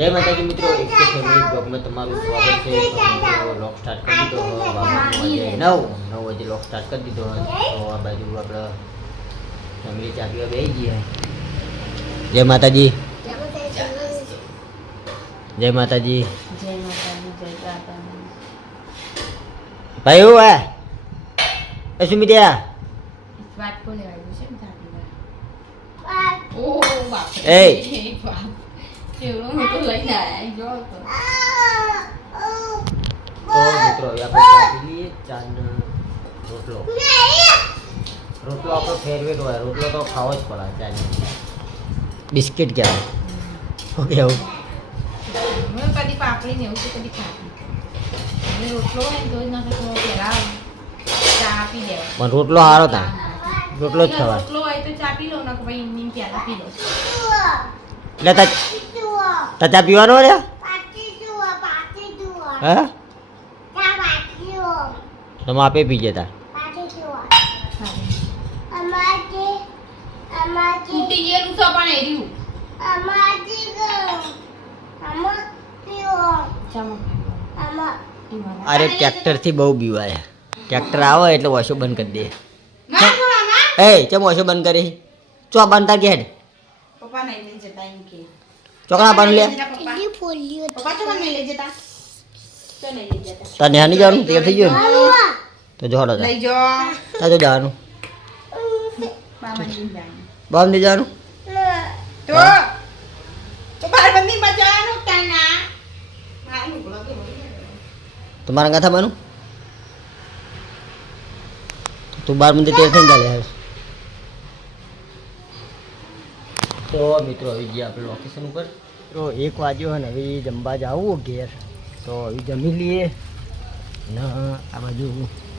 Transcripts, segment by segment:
જય માતાજી મિત્રો, એક ફેમિલી બ્લોગમાં તમારું સ્વાગત છે. તો લોક સ્ટાર્ટ કરી દીધો વાગે 9 વાગે લોક સ્ટાર્ટ કરી દીધો. તો આ બાજુ આપણે ફેમિલી ચા પીવા બેસી જઈએ. જય માતાજી, જય માતાજી, ભાઈ હું એ સુમિત્યા એ તો મિત્રો હવે આપણે ચા પી લઈએ. ચા ને રોટલો આપણો ફેવરેટ હોય. રોટલો તો ખાવો જ પડે. ચાની બિસ્કિટ કહેવાય. ઓકે એવું કદી પાપડી ને એવું કદી ખાતી રોટલો હોય તો ના પેલા ચા પી દેવા. પણ રોટલો સારો થાય. રોટલો જ ખવાય. રોટલો હોય તો ચા પી લો ને ભાઈ એમની પેલા પી લો. એટલે ચા પીવાનો રે હે તો આપે પી જતા. અરે ટ્રેક્ટર થી બહુ બીવાય. ટ્રેક્ટર આવે એટલે વોશો બંધ કરી દે. એ ચમ વોશો બંધ કરી ચો બંધ તાર ગેડ પપ્પા નહીં લઈ જતા એમ કે ચોકડા બંધ લે. પપ્પા તો નહીં લઈ જતા તો નહીં લઈ જતા. તાર નેહાની જવાનું તૈયાર થઈ ગયું તો જોડો લઈ જો તા તો જવાનું બામ દે જવાનું તો બાર બંદી મજાનું તાના મારું બ્લોગ તમારા ગાથા બનું તું 12 મિનિટ તૈયાર થઈ જાય. તો મિત્રો આવી ગયા આપણે લોકેશન ઉપર. તો 1 વાગ્યો અને હવે જમવા જવું ઘેર. તો હવે જમી લઈએ ને આ બાજુ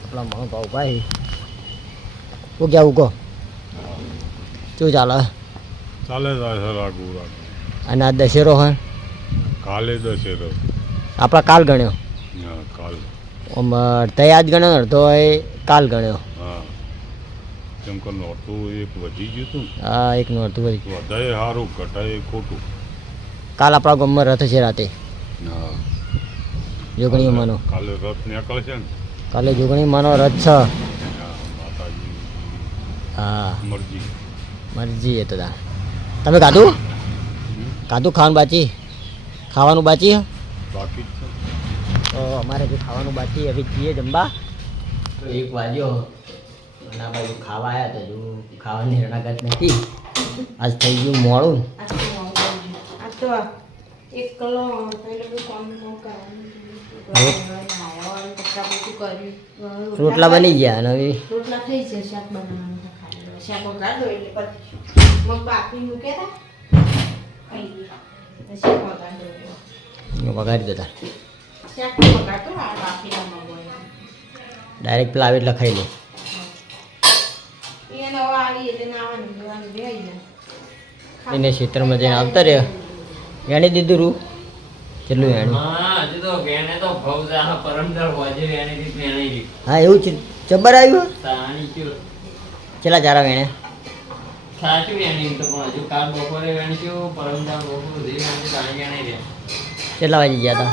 આપણા મા ભાવ ભાઈ હું ક્યાં કહો શું ચાલે ચાલે રાખું અને આ દશેરો હોય કાલે દશેરો આપણા કાલ ગણ્યો. હા કાલ તય આજ ગણ્યો અડધો હોય કાલ ગણ્યો. હા કેમ કે નોતું એક વધી ગયું હતું. હા એક નોરતું વધી વધારે સારું ઘટાય ખોટું. કાલ આપણા ગામમાં રથ છે રાતે હા જોગણી માનો. કાલે રથ નીકળશે ને કાલે જોગણી માનો રથ છે. હા, માતાજી હા મરજી મરજી એ તો તા તમે ખાધું ખાવાનું બાકી બાકી જ છે. તો અમારે જે ખાવાનું બાકી હવે જઈએ જમવા. તો 1 વાગ્યો અને આ બાજુ ખાવા આવ્યા હતા. જો ખાવાની રણાગત નથી. આજ થઈ ગયું મોડું. આ તો એક કલો પહેલો કામ કરવાનું રોટલા બની ગયા અને હવે રોટલા થઈ છે. શાક બનાવવાનું શાક વગાડો એટલે પછી મગ બાફી મૂક્યા હતા શાક વગાડો વગાડી દેતા. શાક વગાડતો બાફીના મગ હોય ડાયરેક્ટ પેલા આવે એટલે ખાઈ લે. એને હવે આવી એટલે નાવાનું જોવાનું રહી ને એને ક્ષેત્રમાં જઈને આવતા રહ્યા વેણી દીધું રૂ કેટલું વેણી. હા એવું છે. જબ્બર આવ્યું ચેલા ચારા વેણે કેટલા વાગે ગયા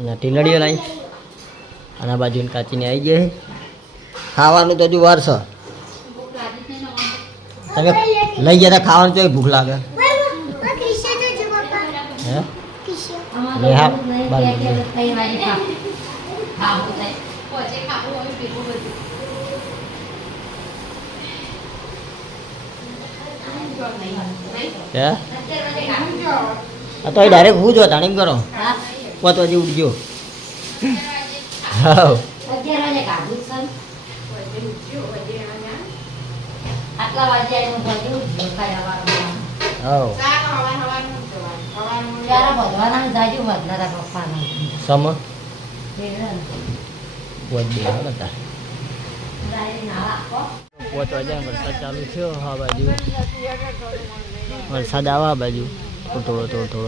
હતા ટીલડીઓ લાઈ આના બાજુ કાચીને આવી ગયા. ખાવાનું તો હજુ વાર છે. તમે લઈ ગયા હતા ખાવાનું તો ભૂખ લાગે હે નેહા આ તો ડાયરેક્ટ હું જો તાણીમ કરો 5 વાગે ઉઠજો. હા આટલા વાગ્યા સમ હતા 5 વાગ્યા વરસાદ ચાલુ થયો. હા બાજુ વરસાદ આવે આ બાજુ થોડો થોડો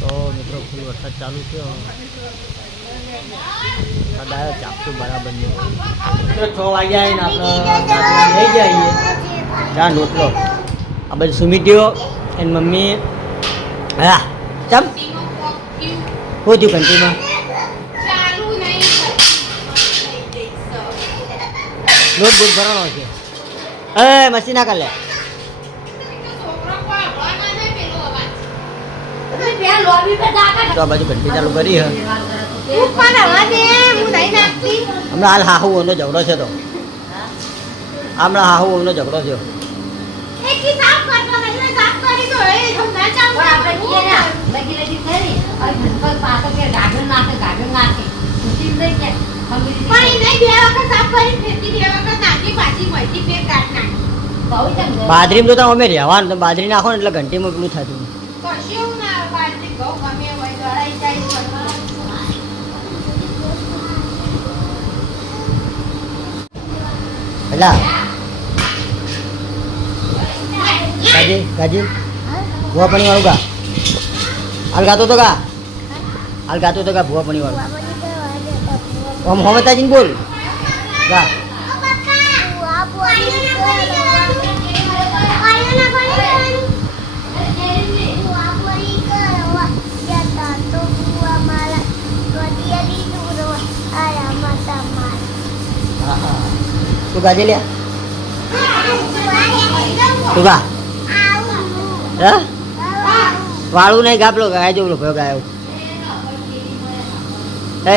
તો મિત્રો ફૂલ વરસાદ ચાલુ થયો. દાદા ચાપતું બરાબર નહીં. તો 6 વાગ્યા આવીને આપણે ગામડા લઈ જઈએ ચા રોટલો. આ બધું સુમિત્યો એની મમ્મી. હા ચમ શું થયું કંટીમાં? ચાલુ નહીં લોટ બોટ ભરવાનો છે. એ મશીન ના કર લે. તો આ બાજુ ઘંટી ચાલુ કરી હે. હમણાં હાલ હાહુઓનો ઝઘડો છે. તો હમણાં હાહુઓનો ઝઘડો છે. બાજરી તો અમે રહેવાનું. બાજરી નાખો ને એટલે ઘંટીમાં પેલું થતું. પેલા કાજી કાજી ભૂવા પાણી વાળું ગા. હાલ ગાતો તો ગા. હાલ ગાતો તો ગા ભૂવા પાણી વાળું. ઓમ હોમતાજીને બોલ ગા. તું ગાજે લે. તું ગા. વાળું નહીં ગાપલો ગાય જેવડો ભયો ગાયો. એ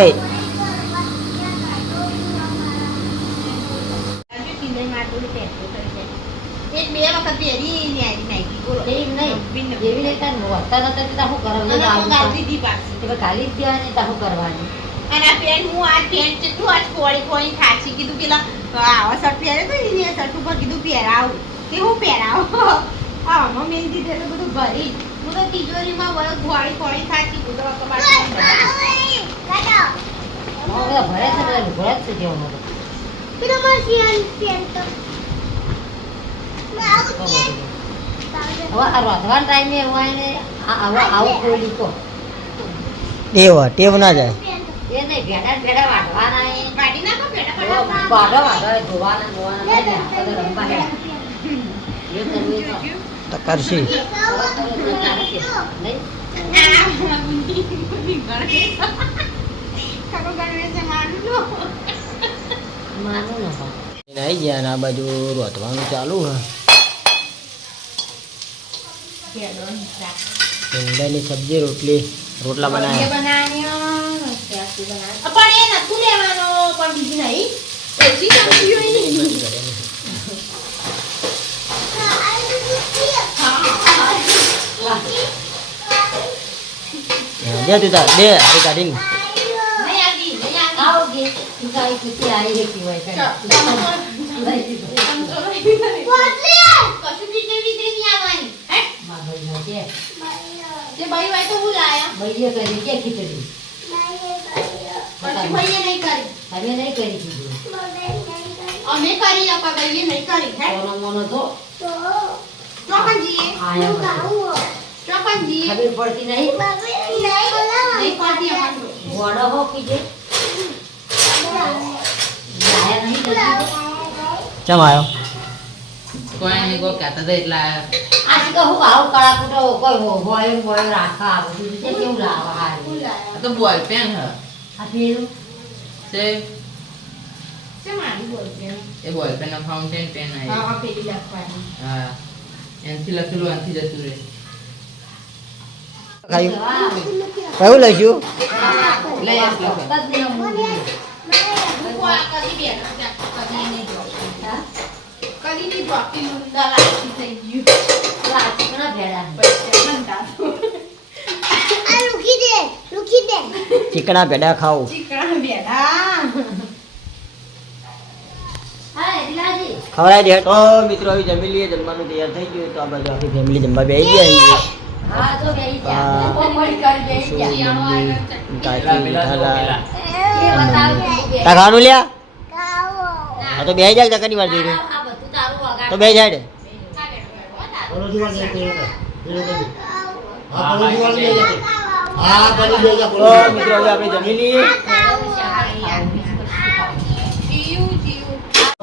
અને આ પેન્ટ હું આ પેન્ટ કેટલું આજ કોળી કોળી ખાસી કીધું પેલા આવા શર્ટ પહેરે તો એને શર્ટ ઉપર કીધું પહેરાવું કે હું પહેરાવું આમાં મેં દીધે તો બધું ભરી હું તો તિજોરીમાં વળગ કોળી કોળી ખાસી કીધું ટેવ ના જાય. તો કરશી આવી ગયા ને આ બાજુ રોતવાનું ચાલુ હે. ઈંડાની સબ્જી રોટલી રોટલા બનાવ્યા. પણ એ નતું લેવાનો પણ બીજી નહીં ઓછી સબ્જી હોય ને દે તું તાર દે આવી કાઢીને. અમે કરી આપા ભાઈએ નહીં કરી હે ચોકનજી ચોકનજી ખબર પડતી નહીં નહીં પડતી અમારું વડો હો કીજે લાયા નહીં ચમ આવ્યો? કોઈ નહીં કોઈ કહેતા હતા એટલે આજ તો હું આવું કડાકુટો કોઈ હોય હોય રાખા આ બધું છે કેવું લાવા હારી આ તો બોલ પેન હ આ પેલું છે છે મારી બોલતે એ બોલ પેન ફાઉન્ટેન પેન હા આવી આ પેલી લખવાની હા એનથી લખેલું આનથી જતું રહે ખાયું કયું લઈશું? લઈ આવ લખો હું આ કદી બે કદી નહીં જોતી કદી નહીં જોતી મુંડા લાગી થઈ ગયું ચીકણા ભેડા પછી મંડા ચીકણા પેડા ખાવું. ચીકણા બેડા હા દિલાજી ખવડાવી દે. તો મિત્રો હવે જમી લઈએ. જમવાનું તૈયાર થઈ ગયું. તો આ બાજુ આખી ફેમિલી જમવા બેસી ગયા. હા તો બેહી જા કોમળી કરી બેહી જા એ બતાવ તા ખાવાનું લ્યા. હા તો બેસી જાય તકની વાર જઈ આ બધું તારું વગાડ તો બેસી જાય. તો મિત્રો હવે આપણે જમી લઈએ.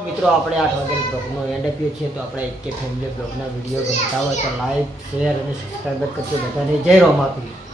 મિત્રો આપણે 8 વાગ્યાની બ્લોગનો એન્ડ આપીએ છીએ. તો આપણે એક ફેમિલી બ્લોગના વિડીયો ગમતા હોય તો લાઈક શેર અને સબસ્ક્રાઈબ કરજો. બધાને જય રોમાપીર.